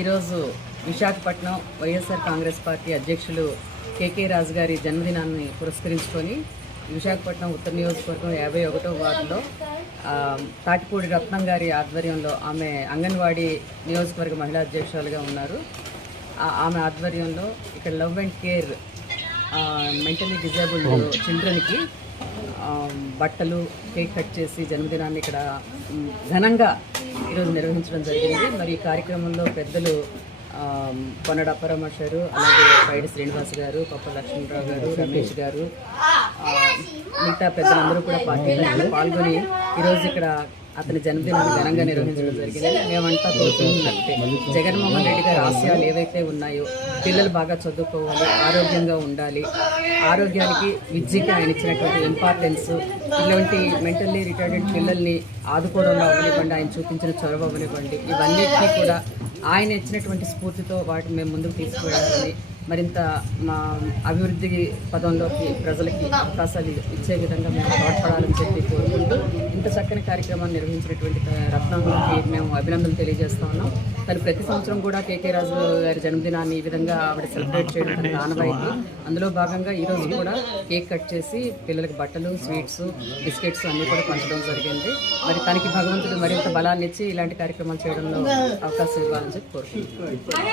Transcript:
ఈరోజు విశాఖపట్నం వైఎస్ఆర్ కాంగ్రెస్ పార్టీ అధ్యక్షులు కేకే రాజు గారి జన్మదినాన్ని పురస్కరించుకొని విశాఖపట్నం ఉత్తర నియోజకవర్గం 51వ వార్డులో తాటిపూడి రత్నం గారి ఆధ్వర్యంలో ఆమె అంగన్వాడీ నియోజకవర్గ మహిళా అధ్యక్షులుగా ఉన్నారు. ఆమె ఆధ్వర్యంలో ఇక్కడ love and care mentally disabled చిల్డ్రన్కి బట్టలు కేక్ కట్ చేసి జన్మదినాన్ని ఇక్కడ ఘనంగా ఈరోజు నిర్వహించడం జరిగింది. మరి ఈ కార్యక్రమంలో పెద్దలు కొనడ అప్పరమేశ్వరు, అలాగే పైడి శ్రీనివాస్ గారు, పప్ప లక్ష్మణరావు గారు, రమేష్ గారు, మిగతా పెద్దలందరూ కూడా పార్టీలో పాల్గొని ఈరోజు ఇక్కడ అతని జన్మదినాన్ని ఘనంగా నిర్వహించడం జరిగింది. మేమంతా కోరుకుంటున్నట్టే జగన్మోహన్ రెడ్డి గారి ఆశయాలు ఏవైతే ఉన్నాయో, పిల్లలు బాగా చదువుకోవాలి, ఆరోగ్యంగా ఉండాలి, ఆరోగ్యానికి విద్యకి ఆయన ఇచ్చినటువంటి ఇంపార్టెన్స్, ఇలాంటి మెంటల్లీ రిటార్డెడ్ పిల్లల్ని ఆదుకోవడంలో అవ్వనివ్వండి, ఆయన చూపించిన చొరవ అవ్వనివ్వండి, ఇవన్నిటినీ కూడా ఆయన ఇచ్చినటువంటి స్ఫూర్తితో వాటిని మేము ముందుకు తీసుకువెళ్ళాలని, మరింత మా అభివృద్ధి పదంలోకి ప్రజలకి అవకాశాలు ఇచ్చే విధంగా మేము తోడ్పడాలని చెప్పి కోరుకుంటూ ఇంత చక్కని కార్యక్రమాన్ని నిర్వహించినటువంటి రత్నానికి మేము అభినందనలు తెలియజేస్తా ఉన్నాం. తను ప్రతి సంవత్సరం కూడా కేకే రాజు గారి జన్మదినాన్ని ఈ విధంగా ఆవిడ సెలబ్రేట్ చేయడం ఆనవాయితీ. అందులో భాగంగా ఈరోజు కూడా కేక్ కట్ చేసి పిల్లలకి బట్టలు, స్వీట్స్, బిస్కెట్స్ అన్నీ కూడా పంచడం జరిగింది. మరి తనకి భగవంతుడు మరింత బలాన్ని ఇచ్చి ఇలాంటి కార్యక్రమాలు చేయడంలో అవకాశం ఇవ్వాలని చెప్పి కోరుకుంటున్నాం.